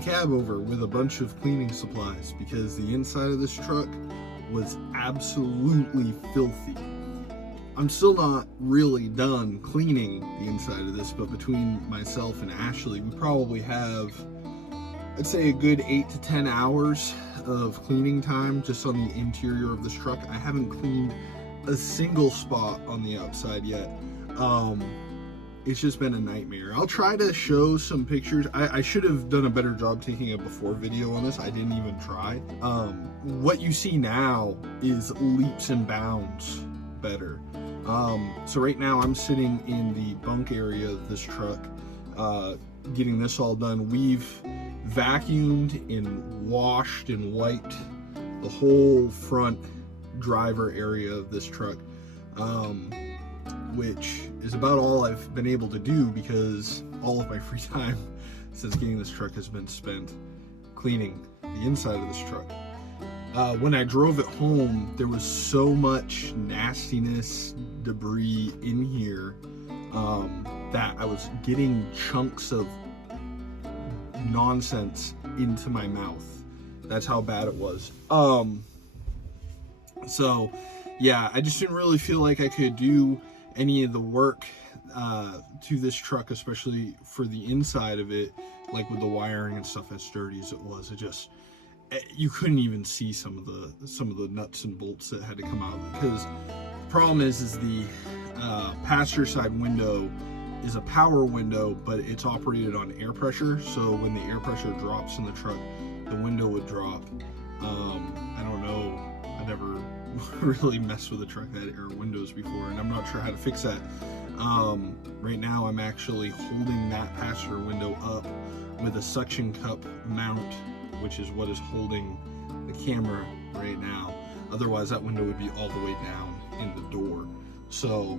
the Cabover with a bunch of cleaning supplies because the inside of this truck was absolutely filthy. I'm still not really done cleaning the inside of this, but between myself and Ashley, we probably have, I'd say, a good 8 to 10 hours of cleaning time just on the interior of this truck. I haven't cleaned a single spot on the outside yet. It's just been a nightmare. I'll try to show some pictures. I should have done a better job taking a before video on this. I didn't even try. What you see now is leaps and bounds better. So right now I'm sitting in the bunk area of this truck, getting this all done. We've vacuumed and washed and wiped the whole front driver area of this truck, which is about all I've been able to do because all of my free time since getting this truck has been spent cleaning the inside of this truck. When I drove it home, there was so much nastiness, debris in here, that I was getting chunks of nonsense into my mouth. That's how bad it was. So yeah, I just didn't really feel like I could do any of the work to this truck, especially for the inside of it, like with the wiring and stuff as dirty as it was. It just, you couldn't even see some of the nuts and bolts that had to come out, because the problem is the passenger side window is a power window, but it's operated on air pressure. So when the air pressure drops in the truck, the window would drop. I don't know, I never really messed with a truck that had air windows before, and I'm not sure how to fix that. Right now I'm actually holding that passenger window up with a suction cup mount, which is what is holding the camera right now. Otherwise that window would be all the way down in the door. So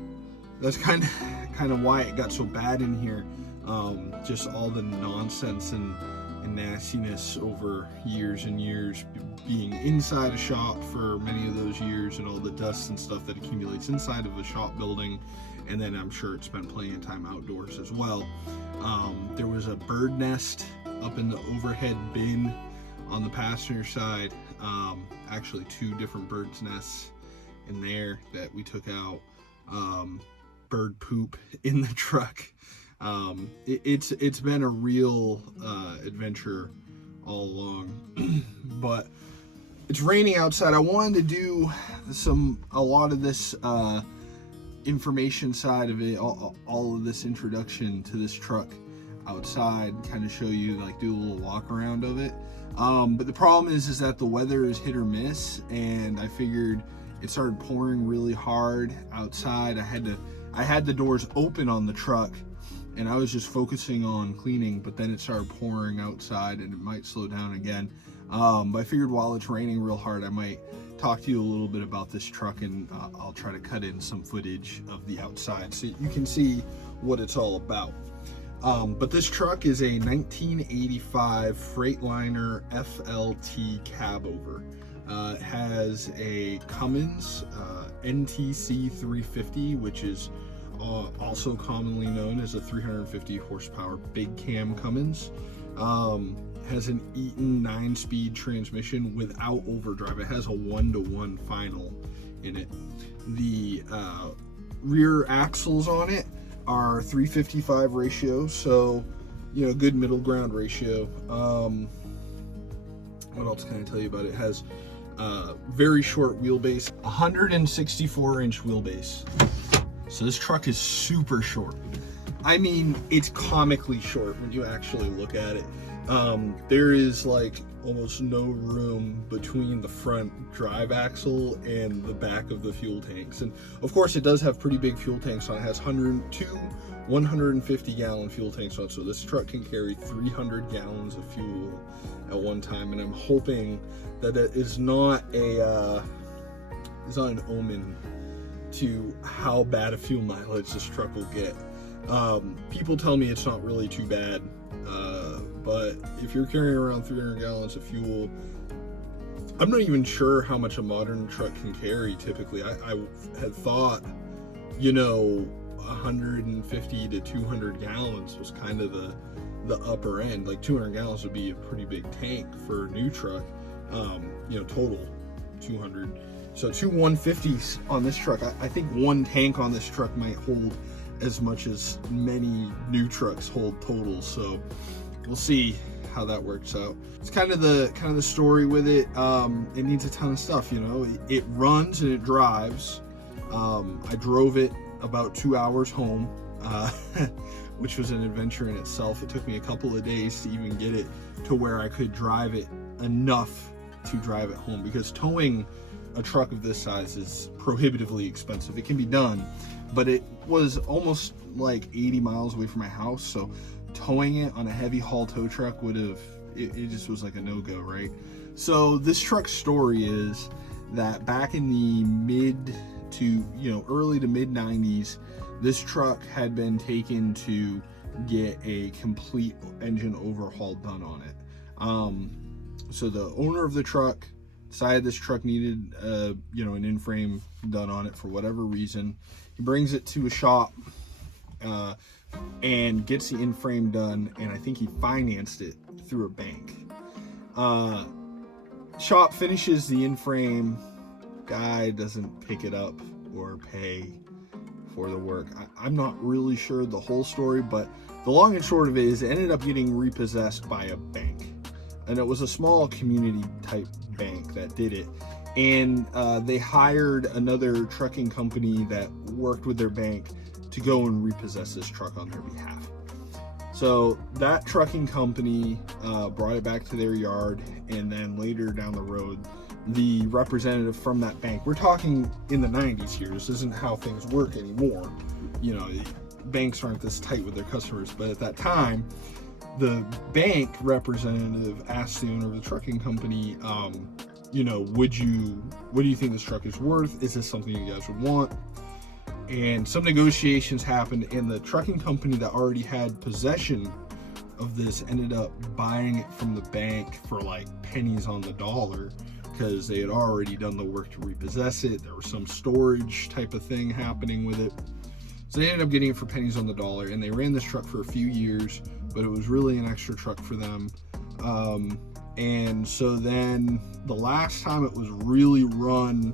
that's kind of why it got so bad in here. Just all the nonsense and nastiness over years and years, being inside a shop for many of those years, and all the dust and stuff that accumulates inside of a shop building. And then I'm sure it spent plenty of time outdoors as well. There was a bird nest up in the overhead bin on the passenger side. Actually 2 different bird's nests in there that we took out. Bird poop in the truck. It's been a real adventure all along. But it's raining outside. I wanted to do a lot of this information side of it, all of this introduction to this truck outside, kind of show you, like, do a little walk around of it. But the problem is that the weather is hit or miss, and I figured it started pouring really hard outside. I had the doors open on the truck, and I was just focusing on cleaning, but then it started pouring outside, and it might slow down again. But I figured while it's raining real hard, I might talk to you a little bit about this truck, and I'll try to cut in some footage of the outside so you can see what it's all about. But this truck is a 1985 Freightliner FLT Cabover. It has a Cummins NTC 350, which is also commonly known as a 350 horsepower Big Cam Cummins. Has an Eaton 9-speed transmission without overdrive. It has a 1-to-1 final in it. The rear axles on it are 355 ratio, so good middle ground ratio. What else can I tell you about it? It has very short wheelbase, 164-inch wheelbase. So this truck is super short. I mean, it's comically short when you actually look at it. There is like almost no room between the front drive axle and the back of the fuel tanks. And of course it does have pretty big fuel tanks on it. It has 150 gallon fuel tanks on it. So this truck can carry 300 gallons of fuel at one time. And I'm hoping that it is not an omen to how bad a fuel mileage this truck will get. People tell me it's not really too bad. But if you're carrying around 300 gallons of fuel, I'm not even sure how much a modern truck can carry typically. I had thought, 150 to 200 gallons was kind of the upper end. Like 200 gallons would be a pretty big tank for a new truck. You know, total 200. So 2 150s on this truck. I think one tank on this truck might hold as much as many new trucks hold total. So we'll see how that works out. It's kind of the story with it. It needs a ton of stuff, you know. It runs and it drives. I drove it about 2 hours home, which was an adventure in itself. It took me a couple of days to even get it to where I could drive it enough to drive it home, because towing a truck of this size is prohibitively expensive. It can be done, but it was almost like 80 miles away from my house, so towing it on a heavy haul tow truck would have, it just was like a no-go, right? So this truck's story is that back in the early to mid 90s, this truck had been taken to get a complete engine overhaul done on it. So the owner of the truck decided this truck needed an in-frame done on it for whatever reason. He brings it to a shop and gets the in-frame done, and I think he financed it through a bank. Shop finishes the in-frame, guy doesn't pick it up or pay for the work. I'm not really sure the whole story, but the long and short of it is it ended up getting repossessed by a bank, and it was a small community type bank that did it. And they hired another trucking company that worked with their bank to go and repossess this truck on their behalf. So that trucking company brought it back to their yard, and then later down the road, the representative from that bank, we're talking in the 90s here, this isn't how things work anymore, you know, banks aren't this tight with their customers, but at that time, the bank representative asked the owner of the trucking company, you know, what do you think this truck is worth? Is this something you guys would want? And some negotiations happened, and the trucking company that already had possession of this ended up buying it from the bank for like pennies on the dollar, because they had already done the work to repossess it. There was some storage type of thing happening with it. So they ended up getting it for pennies on the dollar, and they ran this truck for a few years, but it was really an extra truck for them. And so then the last time it was really run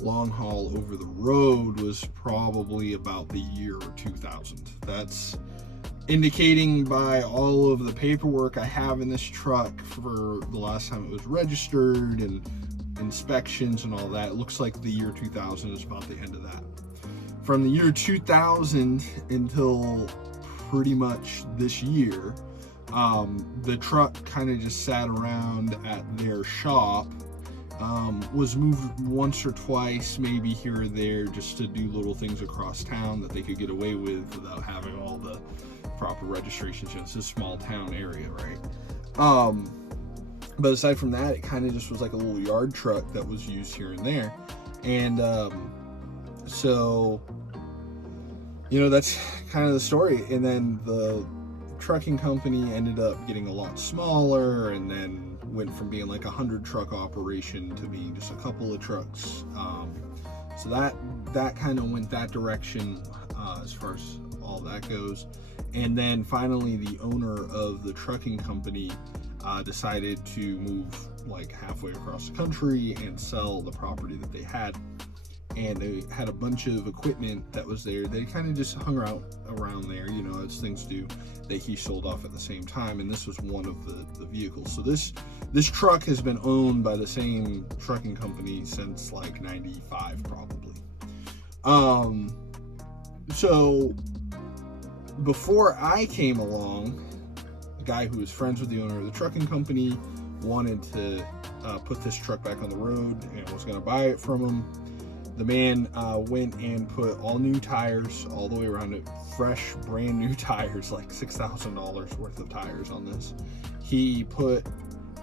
long haul over the road was probably about the year 2000. That's indicating by all of the paperwork I have in this truck for the last time it was registered and inspections and all that. It looks like the year 2000 is about the end of that. From the year 2000 until pretty much this year, the truck kind of just sat around at their shop, was moved once or twice, maybe here or there, just to do little things across town that they could get away with without having all the proper registrations. It's a small town area, right? But aside from that, it kind of just was like a little yard truck that was used here and there. And so, you know, that's kind of the story. And then the trucking company ended up getting a lot smaller, and then went from being like a 100 truck operation to being just a couple of trucks. So that kind of went that direction as far as all that goes. And then finally the owner of the trucking company decided to move like halfway across the country and sell the property that they had. And they had a bunch of equipment that was there. They kind of just hung around there, you know, as things do, that he sold off at the same time. And this was one of the vehicles. So this truck has been owned by the same trucking company since like 95 probably. So before I came along, a guy who was friends with the owner of the trucking company wanted to put this truck back on the road and was going to buy it from him. The man went and put all new tires all the way around it, fresh, brand new tires, like $6,000 worth of tires on this. He put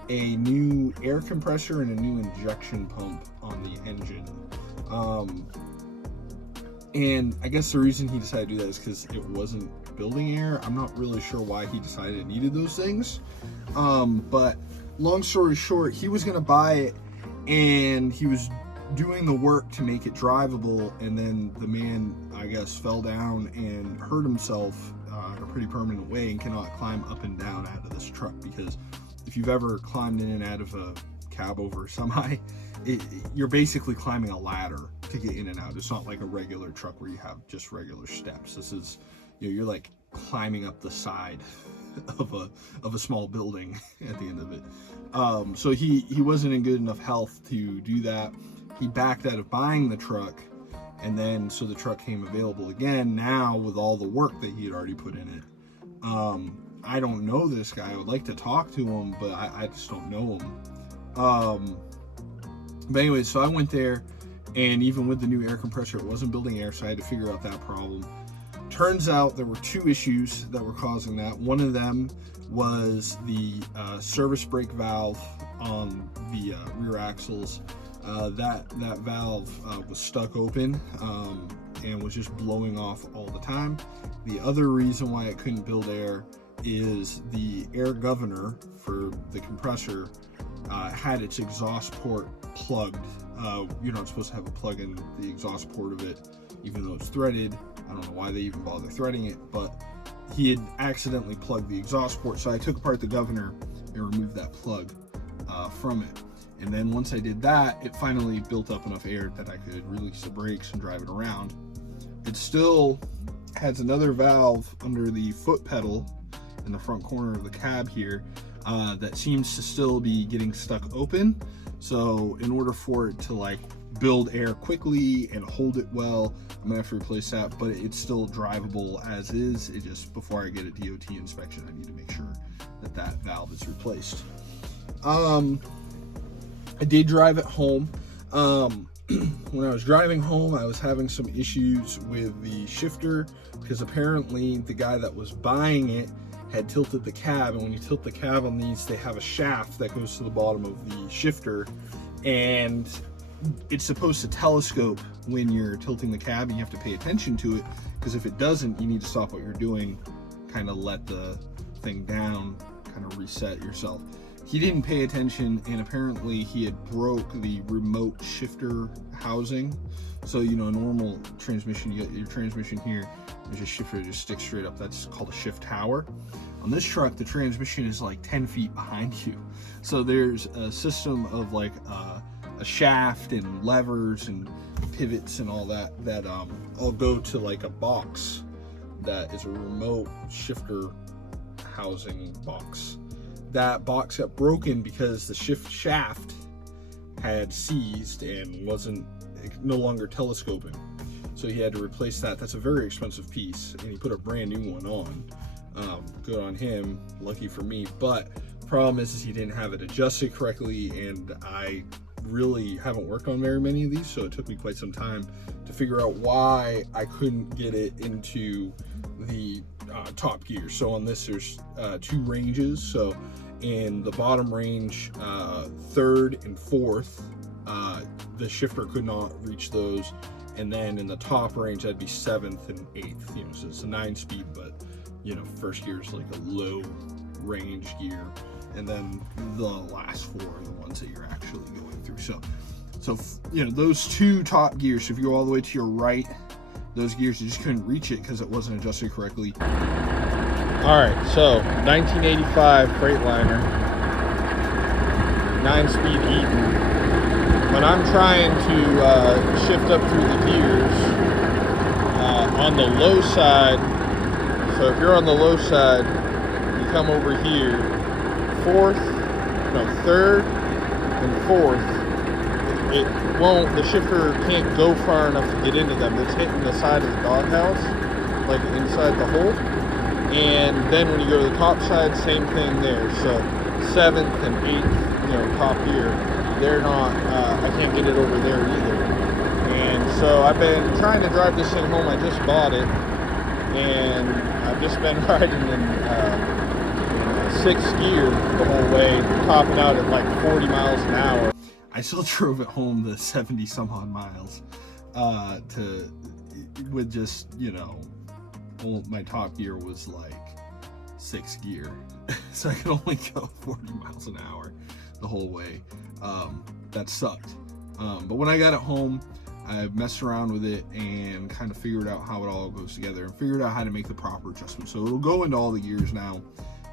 a new air compressor and a new injection pump on the engine. And I guess the reason he decided to do that is because it wasn't building air. I'm not really sure why he decided it needed those things. But long story short, he was going to buy it, and he was doing the work to make it drivable, and then the man, I guess, fell down and hurt himself in a pretty permanent way and cannot climb up and down out of this truck, because if you've ever climbed in and out of a Cabover semi, you're basically climbing a ladder to get in and out. It's not like a regular truck where you have just regular steps. This is, you're like climbing up the side of a small building at the end of it. So he wasn't in good enough health to do that. He backed out of buying the truck, and then so the truck came available again now with all the work that he had already put in it. I don't know this guy. I would like to talk to him, but I just don't know him. But anyway, so I went there, and even with the new air compressor, it wasn't building air, so I had to figure out that problem. Turns out there were two issues that were causing that. One of them was the service brake valve on the rear axles. That valve was stuck open and was just blowing off all the time. The other reason why it couldn't build air is the air governor for the compressor had its exhaust port plugged. You're not supposed to have a plug in the exhaust port of it, even though it's threaded. I don't know why they even bother threading it, but he had accidentally plugged the exhaust port, so I took apart the governor and removed that plug from it. And then once I did that, it finally built up enough air that I could release the brakes and drive it around. It still has another valve under the foot pedal in the front corner of the cab here that seems to still be getting stuck open. So in order for it to like build air quickly and hold it well, I'm gonna have to replace that, but it's still drivable as is. It just, before I get a DOT inspection, I need to make sure that that valve is replaced. I did drive it home. When I was driving home, I was having some issues with the shifter, because apparently the guy that was buying it had tilted the cab, and when you tilt the cab on these, they have a shaft that goes to the bottom of the shifter, and it's supposed to telescope when you're tilting the cab, and you have to pay attention to it, because if it doesn't, you need to stop what you're doing, kind of let the thing down, kind of reset yourself. He didn't pay attention, and apparently he had broke the remote shifter housing. So, you know, a normal transmission, you get your transmission here, there's a shifter that just sticks straight up. That's called a shift tower. On this truck, the transmission is like 10 feet behind you. So there's a system of like a shaft and levers and pivots and all that all go to like a box that is a remote shifter housing box. That box got broken because the shift shaft had seized and wasn't no longer telescoping. So he had to replace that. That's a very expensive piece, and he put a brand new one on. Good on him, lucky for me. But the problem is he didn't have it adjusted correctly, and I really haven't worked on very many of these, so it took me quite some time to figure out why I couldn't get it into the top gear. So on this, there's two ranges. So in the bottom range, third and fourth, the shifter could not reach those. And then in the top range, that'd be seventh and eighth. You know, so it's a 9-speed, but you know, first gear is like a low range gear, and then the last four are the ones that you're actually going through. So you know, those two top gears, so if you go all the way to your right, those gears, you just couldn't reach it because it wasn't adjusted correctly. All right, so 1985 Freightliner, 9-speed Eaton. When I'm trying to shift up through the gears, on the low side, so if you're on the low side, you come over here, third and fourth, it won't, the shifter can't go far enough to get into them. It's hitting the side of the doghouse, like inside the hole. And then when you go to the top side, same thing there. So seventh and eighth, you know, top gear, they're not, I can't get it over there either. And so I've been trying to drive this thing home. I just bought it, and I've just been riding in sixth gear the whole way, topping out at like 40 miles an hour. I still drove it home the 70 some odd miles with just, you know, my top gear was like 6th gear. So I could only go 40 miles an hour the whole way. That sucked. But when I got it home, I've messed around with it and kind of figured out how it all goes together and figured out how to make the proper adjustments. So it'll go into all the gears now.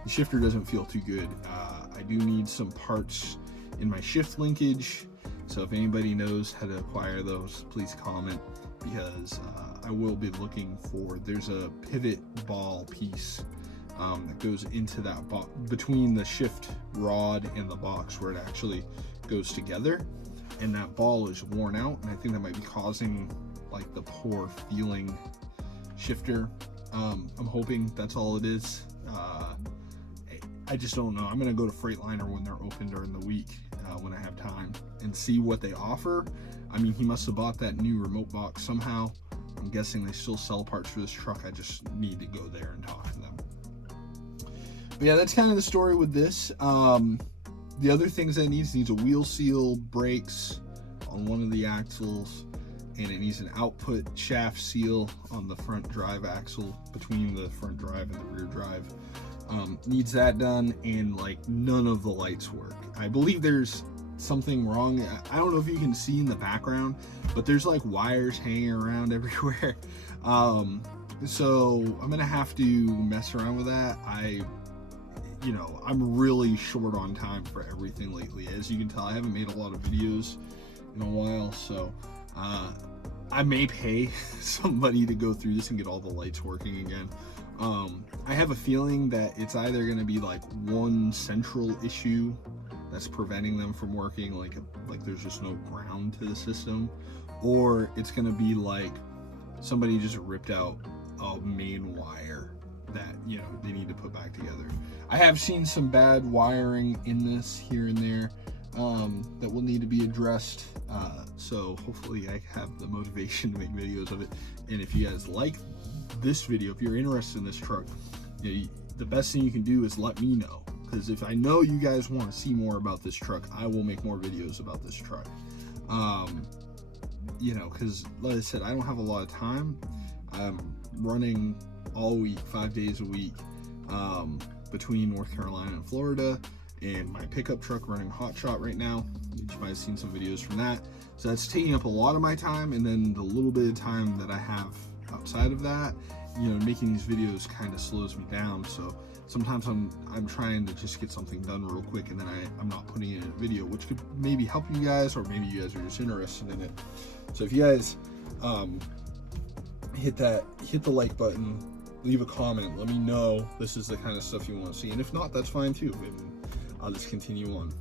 The shifter doesn't feel too good. I do need some parts in my shift linkage. So if anybody knows how to acquire those, please comment, because I will be looking for, there's a pivot ball piece that goes into that between the shift rod and the box where it actually goes together, and that ball is worn out, and I think that might be causing like the poor feeling shifter. I'm hoping that's all it is. I just don't know. I'm gonna go to Freightliner when they're open during the week, when I have time, and see what they offer. I mean, he must have bought that new remote box somehow. I'm guessing they still sell parts for this truck. I just need to go there and talk to them. But yeah, that's kind of the story with this. The other things that it needs a wheel seal, brakes on one of the axles, and it needs an output shaft seal on the front drive axle between the front drive and the rear drive. Needs that done, and like none of the lights work. I believe there's something wrong. I don't know if you can see in the background, but there's like wires hanging around everywhere. So I'm gonna have to mess around with that. I'm really short on time for everything lately. As you can tell, I haven't made a lot of videos in a while, so I may pay somebody to go through this and get all the lights working again. I have a feeling that it's either going to be like one central issue that's preventing them from working, like there's just no ground to the system, or it's going to be like somebody just ripped out a main wire that they need to put back together. I have seen some bad wiring in this here and there that will need to be addressed, so hopefully I have the motivation to make videos of it. And if you guys like this video, if you're interested in this truck, the best thing you can do is let me know, because if I know you guys want to see more about this truck, I will make more videos about this truck. Because like I said, I don't have a lot of time. I'm running all week, 5 days a week, between North Carolina and Florida, and my pickup truck running hot shot right now. You might have seen some videos from that. So that's taking up a lot of my time, and then the little bit of time that I have outside of that, making these videos kind of slows me down. So sometimes I'm trying to just get something done real quick, and then I'm not putting it in a video, which could maybe help you guys, or maybe you guys are just interested in it. So if you guys hit the like button, leave a comment, let me know this is the kind of stuff you want to see, and if not, that's fine too, and I'll just continue on.